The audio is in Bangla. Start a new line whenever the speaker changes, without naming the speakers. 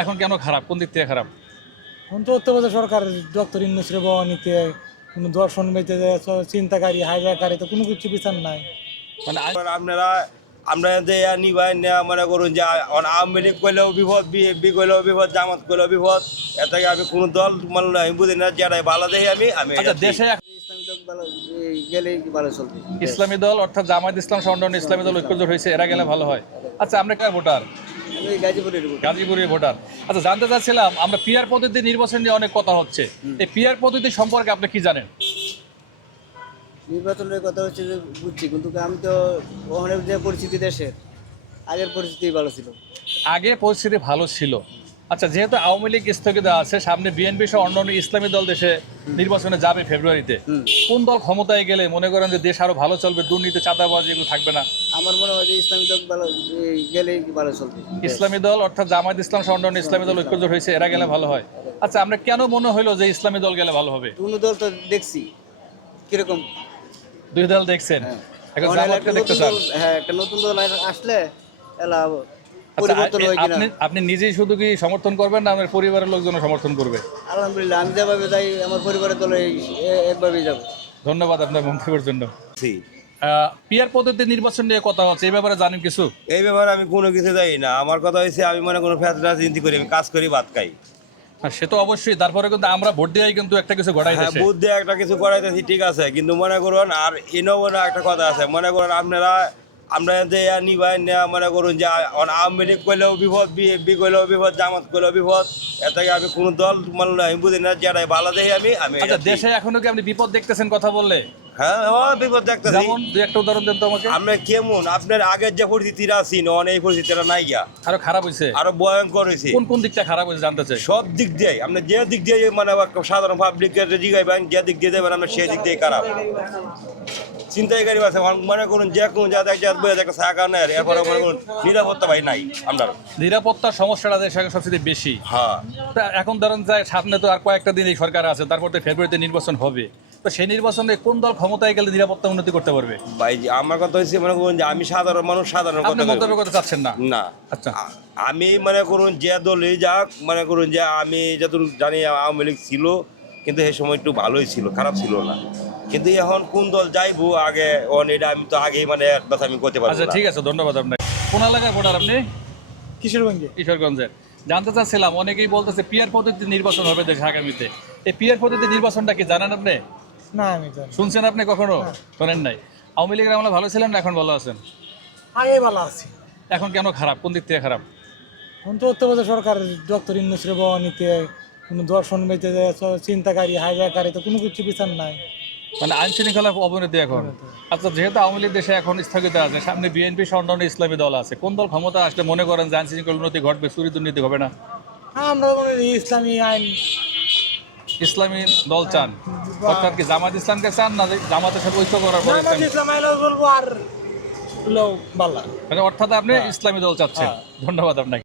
এখন কেন খারাপ? কোন দিক থেকে খারাপ?
এখন তো অত্যাবধায় সরকার ডক্টর ইন্নুসরে ভবানীতে কোনো দর্শন পেতে চিন্তাকারী হাইজাকারী তো কোনো কিছু বিচার নাই।
মানে
আপনারা আমরা যে নিবাই নেওয়া মনে করুন যে আওয়ামী লীগ করলেও বিপদ বিএনপি করলেও বিপদ জামাত করলেও বিপদ এর থেকে আমি কোনো দল মানে আমি বুঝি না যেটাই ভালো দেখি আমি আমি
আচ্ছা দেশে
গেলেই ভালো চলবে?
ইসলামী দল অর্থাৎ জামায়াত ইসলাম সংগঠন ইসলামী দল ঐক্যজোট হয়েছে এরা গেলে ভালো হয়। আচ্ছা আমরা কার ভোটার?
গাজীপুরের
গাজীপুরের ভোটার। আচ্ছা জানতে চাচ্ছিলাম আমরা পিয়ার পদ্ধতি নির্বাচন নিয়ে অনেক কথা হচ্ছে। এই পিয়ার পদ্ধতি সম্পর্কে আপনি কি জানেন?
নির্বাচনের কথা হচ্ছে যে বুঝছি কিন্তু আমি তো ওখানে যে পরিস্থিতি দেশের আগের পরিস্থিতি ভালো ছিল।
আগে পরিস্থিতি ভালো ছিল। আচ্ছা যেহেতু আওয়ামী লীগ স্থগিত আছে সামনে বিএনপি সহ অন্যান্য ইসলামী দল দেশে নির্বাচনে যাবে ফেব্রুয়ারিতে। কোন দল ক্ষমতায় গেলে মনে করেন যে দেশ আরও ভালো চলবে দুর্নীতি চাঁদাবাজি এগুলো থাকবে না?
আমার মনে হয় যে ইসলামী দল ভালো গেলেই ভালো চলবে।
ইসলামী দল অর্থাৎ জামায়াত ইসলাম সংগঠন ইসলামী দল ঐক্যজোট হয়েছে এরা গেলে ভালো হয়। আচ্ছা আমরা কেন মনে হলো যে ইসলামী দল গেলে ভালো হবে?
কোনো দল তো দেখছি কীরকম?
দুই দল দেখছেন। এখন
ওখানে
জামাতকে দেখতে চান।
হ্যাঁ একটা নতুন দল আসলে এলা পরিবর্তন হয় কিনা?
আপনি আপনি নিজেই শুধু কি সমর্থন করবেন না আপনার পরিবারের লোকজন সমর্থন করবে?
আলহামদুলিল্লাহ আমি যেভাবে যাই আমার পরিবারের দলে একভাবেই যাব।
ধন্যবাদ আপনার মন্তব্যের জন্য।
জি।
পিয়ার পদ্ধতি নির্বাচন নিয়ে কথা হচ্ছে এই ব্যাপারে জানেন কিছু?
এই ব্যাপারে আমি কোনো কিছু যাই না। আমার কথা হয়েছে আমি মনে করুন ফেস রাজনীতি করি আমি কাজ করি ভাত খাই।
আর সে তো অবশ্যই তারপরে কিন্তু আমরা ভোট দিয়ে কিন্তু একটা কিছু ঘটাই
হ্যাঁ
দেশে
বুদ্ধি একটা কিছু করাইতেছি ঠিক আছে কিন্তু মনে করুন আর না একটা কথা আছে মনে করুন আপনারা আমরা যে নিবাই নেওয়া মনে করুন যে আওয়ামী লীগ করলেও বিপদ বিএনপি করলেও বিপদ জামাত করলেও বিপদ এটাকে আমি কোনো দল মানে আমি বুঝি না যেটাই ভালো দেখি আমি আমি
আচ্ছা দেশে এখনও কি আপনি বিপদ দেখতেছেন কথা বললে?
হ্যাঁ বিপদ দেখতেছি
যেমন দুই একটা উদাহরণ দেন তো আমাকে।
আমরা কেমন? আপনার আগের যে পরিস্থিতিটা ছিল অনেক পরিস্থিতিটা নাই গিয়া।
আরও খারাপ হয়েছে
আরও ভয়ঙ্কর হয়েছে
কোন কোন দিকটা খারাপ হয়েছে জানতে চাই?
সব দিক দিয়ে আপনি যে দিক দিয়ে মানে সাধারণ পাবলিকের জিগাইবেন যে দিক দিয়ে দেবেন আমরা সেই দিক দিয়ে খারাপ। চিন্তাই আছে মনে করুন যে কোন জায়গায় একটা বইয়ে একটা সাকা নেয় এরপরে মনে করুন নিরাপত্তা ভাই নাই আমরা।
নিরাপত্তার সমস্যাটা সবচেয়ে বেশি।
হ্যাঁ।
এখন ধরেন যায় সামনে তো আর কয়েকটা দিন এই সরকার আছে তারপর তো ফেব্রুয়ারিতে নির্বাচন হবে। তো সেই নির্বাচনে কোন দল ক্ষমতায় গেলে নিরাপত্তা উন্নতি করতে পারবে?
ভাই যে আমার কথা হচ্ছে মনে করুন যে আমি সাধারণ মানুষ সাধারণ
আপনি
কথা
মন্তব্য করতে চাচ্ছেন না?
না।
আচ্ছা।
আমি মনে করুন যে দলই যাক মনে করুন যে আমি যতটুকু জানি আওয়ামী লীগ ছিল কিন্তু সেই সময় একটু ভালোই ছিল খারাপ ছিল না। কিন্তু এখন কোন দল যাইবো আগে অন এটা আমি তো আগেই মানে কথা আমি করতে পারব
আচ্ছা ঠিক আছে ধন্যবাদ আপনাকে। কোন এলাকায় ভোটার আপনি?
কিশোরগঞ্জে।
কিশোরগঞ্জের। জানতে চাচ্ছিলাম অনেকেই বলতেছে পিয়ার পদ্ধতি নির্বাচন হবে দেশে আগামীতে। এই পিয়ার পদ্ধতি নির্বাচনটা কি জানেন আপনি?
না আমি জানি
শুনছেন আপনি কখনো? শোনেন নাই। আওয়ামী লীগের আমলে ভালো ছিলেন না এখন ভালো আছেন?
আগে ভালো আছি।
এখন কেন খারাপ? কোন দিক থেকে খারাপ?
এখন তো অত্যাবধায় সরকার ডক্টর ইন্নুসরে ভবানীতে কোনো দর্শন পেতে চিন্তাকারী হাইজাকারী তো কোনো কিছু বিচার নাই।
মানে আইন শৃঙ্খলা অবনতি এখন। আচ্ছা যেহেতু আওয়ামী লীগ দেশে এখন স্থগিত আছে সামনে বিএনপি সহ অন্যান্য ইসলামী দল আছে কোন দল ক্ষমতা আসলে মনে করেন যে আইন শৃঙ্খলা উন্নতি ঘটবে চুরি দুর্নীতি হবে না?
আমরা ইসলামী আইন।
ইসলামী দল চান। অর্থাৎ কি জামাত ইসলামকে চান না যে জামাতের সাথে ঐক্য করার পরে
জামাত
ইসলাম-
বলব আর বাল্লা।
মানে অর্থাৎ আপনি ইসলামী দল চাচ্ছেন। ধন্যবাদ আপনাকে।